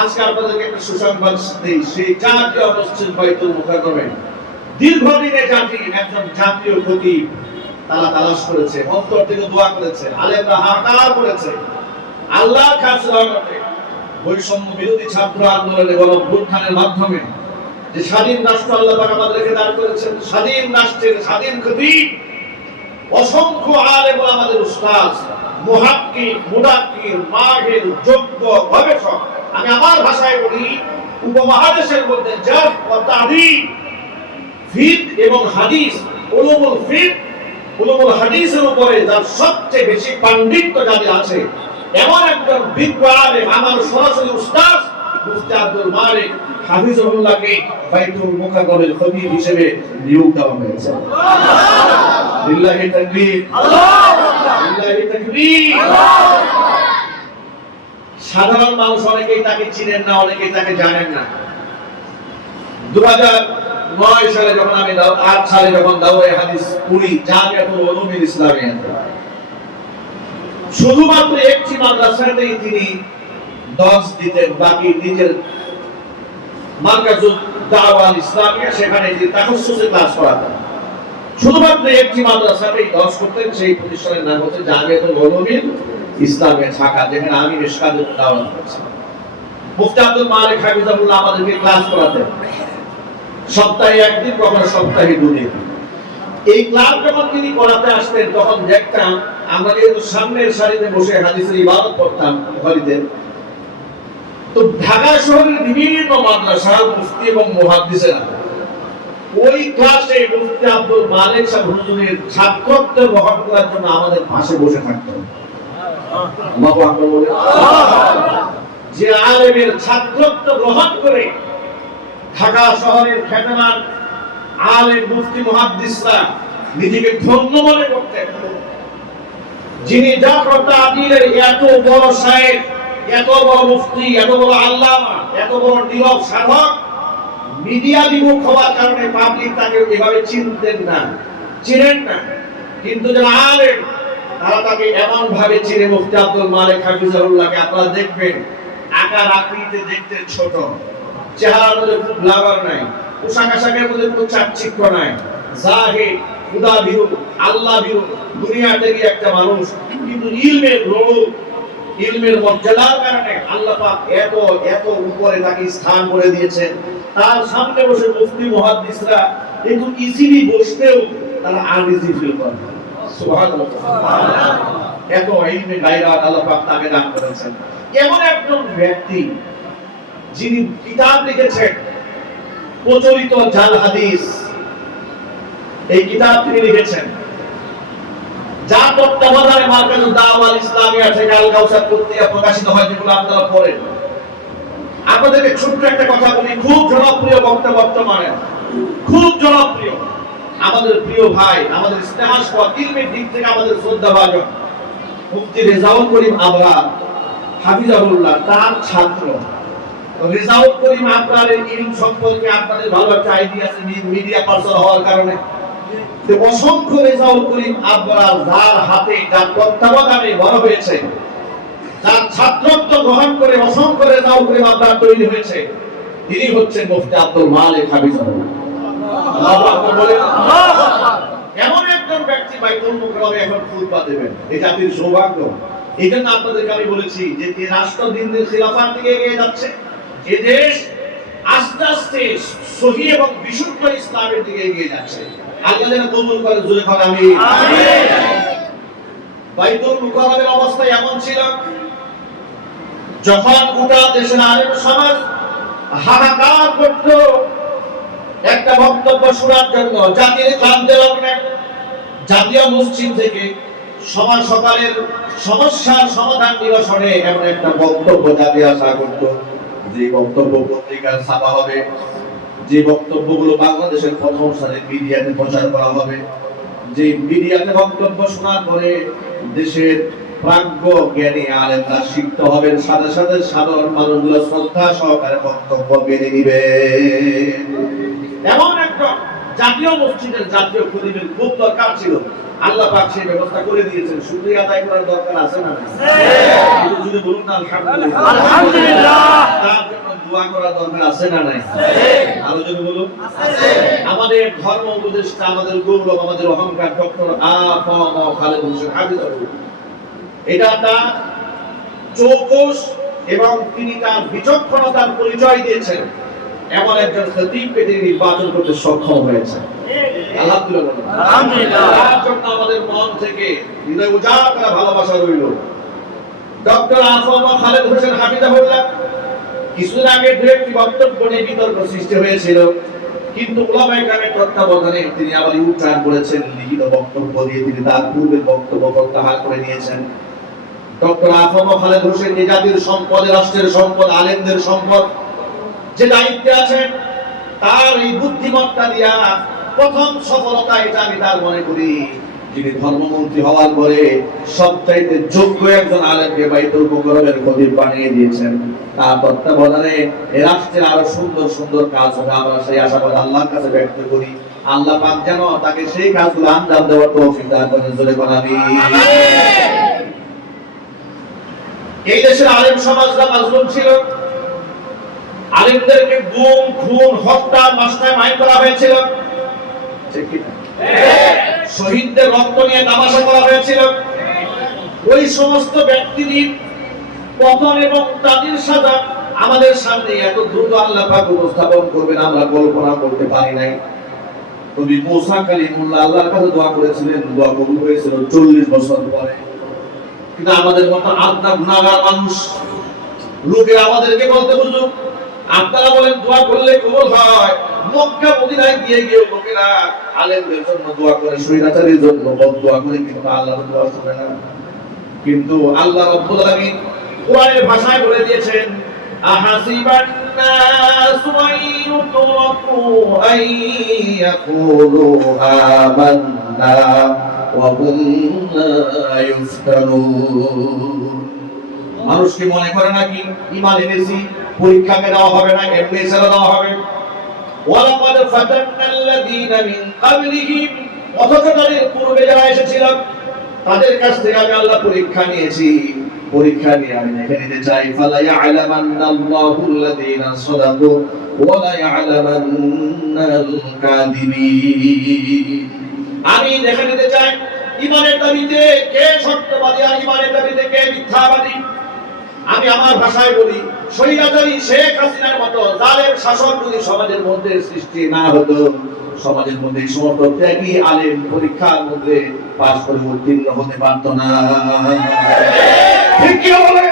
আজকে আপনাদেরকে একটা সুসংবাদ দিই, সেই জাতীয় মসজিদ বাইতুল মুকাররমে দীর্ঘদিনে একজন জাতীয় খতিব তারা তালাশ করেছে, অন্তর থেকে দোয়া করেছে, আলেমরা হাহাকার করেছে। আল্লাহ কাছে রহমতে বৈষম্য বিরোধী ছাত্র আন্দোলনে গণঅভ্যুত্থানের মাধ্যমে যে স্বাধীন রাষ্ট্র আল্লাহ পাক আমাদেরকে দান করেছেন, স্বাধীন রাষ্ট্রের স্বাধীন খতিব, অসংখ্য আলেম আমাদের উস্তাদ, মুহাক্কিক, মুদাক্কির, মাহির, যোগ্য গবেষক, আমি আমার ভাষায় বলি উপমহাদেশের মধ্যে জারহ ওয়া তা'দীল, ফিকহ এবং হাদিস, উলুমুল ফিকহ, উলুমুল হাদিসের উপরে যার সবচেয়ে বেশি পাণ্ডিত্য যাদের আছে, এমন একজন বিজ্ঞ আলেম আমার সরাসরি উস্তাদ মুফতি আব্দুল মালিক হাফিজাহুল্লাহকে বাইতুল মুকাররমের খতিব হিসেবে নিয়োগ দেওয়া হয়েছে। লিল্লাহি তাকবীর, আল্লাহু আকবার, লিল্লাহি তাকবীর। সাধারণ মানুষ অনেকেই তাকে চিনেন না, অনেকেই তাকে জানেন না। 2009 সালে যখন আমি 8 সালে যখন দাওরায়ে হাদিস পড়ি জামিয়াতুল উলুমিল ইসলামিয়াতে, শুধুমাত্র একটি মাদ্রাসাতেই তিনি 10 দিতেন, বাকি নিজের মারকাজুল দাওয়া ইসলামিয়া সেখানে তিনি তাখাসসুসে ক্লাস করাতেন। শুধুমাত্র একটি মাদ্রাসাতেই 10 করতেন, সেই প্রতিষ্ঠানের নাম হচ্ছে জামিয়াতুল উলুমিল ইসলামিয়া ঢাকা, যেখানে আমি মিশকাতুল দাওয়াত করছি। মুফতি আব্দুল মালিক হাফিজাহুল্লাহ আমাদেরকে ক্লাস করাতেন সপ্তাহে একদিন, কখনো সপ্তাহে দুদিন। এই ক্লাস যখন তিনি করাতে আসতেন তখন দেখতাম আমরা যেহেতু সামনের সারিতে বসে হাদিসের ইবাদত করতাম ঘরিতে, তো ঢাকা শহরের বিভিন্ন মাদ্রাসা মুফতি এবং মুহাদ্দিসেরা ওই ক্লাসে মুফতি আব্দুল মালিক সাহেব হুজুরের ছাত্রত্ব গ্রহণ করার জন্য আমাদের পাশে বসে থাকতেন। আল্লাহু আকবার বলে, যে আলেমের ছাত্রত্ব গ্রহণ করে ঢাকা শহরের খ্যাতনাম আলেম মুফতি মুহাদ্দিসরা নিজেকে ধন্য মনে করতেন, যিনি জাফর তা'দীলের এত বড় শায়েখ, এত বড় মুফতি, এত বড় আল্লামা, এত বড় নীরব সাধক, মিডিয়া বিমুখ হওয়ার কারণে পাবলিক তাকে এভাবে চিনতেন না, চিনেন না। কিন্তু যারা আলেম তারা তাকে এমন ভাবে চিনে, মুফতি আব্দুল মালিক হাফিজাহুল্লাহকে আপনারা দেখবেন আকার আকৃতিতে দেখতে ছোট, চেহারার মধ্যে খুব লাগার নাই, পোশাক আশাকের মধ্যে কোনো চাকচিক্য নাই, জাহিদ, খুদা ভীরু, আল্লাহ ভীরু, দুনিয়া থেকে একটা মানুষ, কিন্তু ইলমের রূপ, ইলমের মর্যাদার কারণে আল্লাহ পাক এত এত উপরে তাকে স্থান করে দিয়েছেন। তার সামনে বসে মুফতি মুহাদ্দিসরা একটু ইজিলি বসতেও তারা আনইজি ফিল করে। সুবহানাল্লাহ, এত ইলমে গায়রাত আল্লাহ পাক তাকে দান করেছেন। এমন একজন ব্যক্তি যিনি কিতাব লিখেছেন প্রচলিত জাল হাদিস, এই কিতাব তিনি লিখেছেন, যা তত্ত্বাবধানে মারকাজুল দাওয়া ইসলামিয়া থেকে আল কাউসার পত্রিকা প্রকাশিত হয়, যেগুলো আপনারা পড়েন। আপনাদেরকে ছোট্ট একটা কথা বলি, খুব জনপ্রিয় বক্তব্য বর্তমানে, খুব জনপ্রিয়, আমাদের প্রিয় ভাই, আমাদের স্নেহাস্পদ, ইলমের দিক থেকে আমাদের শ্রদ্ধাভাজন মুফতি রেজাউল করিম আবরার হাফিজাহুল্লাহ, তার ছাত্র রেজাউল করিম আবরার ইলম সম্পর্কে আপনাদের ভালো একটা আইডিয়া আছে মিডিয়া পার্সন হওয়ার কারণে। অসংখ্য রেজাউল করিম আবরার যার হাতে, যার তত্ত্বাবধানে বড় হয়েছে, যার ছাত্রত্ব গ্রহণ করে অসংখ্য রেজাউল করিম আবরার তৈরি হয়েছে, তিনি হচ্ছেন মুফতি আব্দুল মালিক হাফিজাহুল্লাহ। আল্লাহু আকবার বলেন। এমন একজন ব্যক্তি বাইতুল মুকাররমে এখন খুতবা দেবেন, এই জাতির সৌভাগ্য। এই জন্য আপনাদেরকে আমি বলেছি যে এই রাষ্ট্র দিন দিন খিলাফার দিকে এগিয়ে যাচ্ছে, এই দেশ আস্তে আস্তে সহিহ এবং বিশুদ্ধ ইসলামের দিকে এগিয়ে যাচ্ছে। আল্লাহ যেন কবুল করে, জোরে বলেন আমিন। বাইতুল মুকাররমের অবস্থা এমন ছিল, যখন গোটা দেশের আলেম সমাজ হাহাকার করত একটা বক্তব্য শোনার জন্য, জাতির ক্লান্তি লাগলে জাতীয় মসজিদ থেকে সবার সকালের সমস্যার সমাধান নিরসনে এমন একটা বক্তব্য জাতি আশা করত, যে বক্তব্য পত্রিকায় ছাপা হবে, যে বক্তব্যগুলো বাংলাদেশের প্রথম সারির মিডিয়াতে প্রচার করা হবে, যে মিডিয়াতে বক্তব্য শোনার পরে দেশের প্রাজ্ঞ জ্ঞানী আলেমরা শিক্ষিত হবেন, সাথে সাথে সাধারণ মানুষগুলো শ্রদ্ধা সহকারে বক্তব্য মেনে নিবে। এমন একটা জাতীয় মসজিদের জাতীয় খতিবের খুব দরকার ছিল। আল্লাহ পাক সেই ব্যবস্থা করে দিয়েছেন। শুকরিয়া আদায় করার দরকার আছে না? যদি বলুন না আলহামদুলিল্লাহ। দোয়া করার দরকার আছে না নাই? আরো যদি বলুন আমাদের ধর্ম উপদেষ্টা, আমাদের গৌরব, আমাদের অহংকার ডক্টর খালেদ হোসেন হাফিজাহুল্লাহ, এটা তার চৌকস এবং তিনি তার বিচক্ষণতার পরিচয় দিয়েছেন এমন একজন খতিবকে তিনি নির্বাচন করতে সক্ষম হয়েছে। আলহামদুলিল্লাহ। তার জন্য আমাদের মন থেকে হৃদয় উজাড় করা ভালোবাসা রইল। ডক্টর খালেদ হোসেন হাফিজাহুল্লাহ কিছুদিন আগে দু একটি বক্তব্য নিয়ে বিতর্ক সৃষ্টি হয়েছিল, কিন্তু উলামায়ে কেরামের তত্ত্বাবধানে তিনি আবার ইউটার্ন করেছেন, লিখিত বক্তব্য দিয়ে তিনি তার পূর্বের বক্তব্য প্রত্যাহার করে নিয়েছেন। ডক্টর খালেদ হোসেন এই জাতির সম্পদ, রাষ্ট্রের সম্পদ, আলেমদের সম্পদ, যে দায়িত্বে আছেন, তার এই বুদ্ধিমত্তা দিয়া প্রথম সফলতা এটা আমি তার মনে করি যিনি ধর্মমন্ত্রী হওয়ার পরে সবচাইতে যোগ্য একজন আলেমকে বাইতুল মুকাররমের খতিব বানিয়ে দিয়েছেন। তার তত্ত্বাবধানে এই রাষ্ট্রের আরো সুন্দর সুন্দর কাজ হবে, আমরা সেই আশাবাদ আল্লাহর কাছে ব্যক্ত করি। আল্লাহ পাক যেন তাকে সেই কাজগুলো আঞ্জাম দেওয়ার তৌফিক দান করেন। জোরে বলেন আমিন। এই দেশের আলেম সমাজরা মাজলুম ছিল, আলেমদেরকে গুম, খুন, হত্যা, মাস্টার মাইন্ড করা হয়েছিল, ঠিক কি না? শহীদদের রক্ত নিয়ে তামাশা করা হয়েছিল। ওই সমস্ত ব্যক্তিদের পতন এবং তাদের সাজা আমাদের সামনে এত দ্রুত আল্লাহ পাক উপস্থাপন করবেন আমরা কল্পনা করতে পারি নাই। নবী মুসা কালিমুল্লাহ আল্লাহর কাছে দোয়া করেছিলেন, দোয়া কবুল হয়েছিল 40 বছর পরে। কিন্তু আমাদের মতো আত্মা গুনাহগার মানুষ লোকে আমাদেরকে বলতে হুজুর আপনারা বলেন দোয়া করলে কবুল হয়, মক্কা মদিনায় গিয়ে লোকেরা আলেমদের জন্য দোয়া করে, শহীদাচারীর জন্য দোয়া করে, কিন্তু আল্লাহর দোয়া শুনে না। কিন্তু আল্লাহ রাব্বুল আলামিন কোরআনের ভাষায় বলে দিয়েছেন, আহাসিবান নাসু আইয়ুতরাকু আইয়াকুলু আমান্না ওয়া হুম লা ইফতানুন। মানুষ কি মনে করে নাকি ঈমান এনেছি, পরীক্ষাকে দেওয়া হবে না, এমনি ছেড়ে দেওয়া হবে? ওয়ালাকাদ ফাতান্নাল্লাযীনা মিন ক্বাবলিহিম, অথচ তাদের পূর্বে যারা এসেছিল তাদের কাছ থেকে আমি আল্লাহ পরীক্ষা নিয়েছি। পরীক্ষা নিয়ে আমি দেখে নিতে চাই, ফালা ইয়ালামান্নাল্লাহুল্লাযীনা সাদাকু ওয়া লা ইয়ালামান্নাল কাযিবিন। আমি দেখে নিতে চাই ঈমানের দাবিতে কে সত্যবাদী আর ঈমানের দাবিতে কে মিথ্যাবাদী। আমি আমার ভাষায় বলি, স্বৈরাচারী শেখ হাসিনার মতো জালেম শাসক যদি সমাজের মধ্যে সৃষ্টি না হতো, সমাজের মধ্যে সমস্ত ত্যাগী আলেম পরীক্ষার মধ্যে পাশ করে উত্তীর্ণ হতে পারত না। ঠিক কি বলে?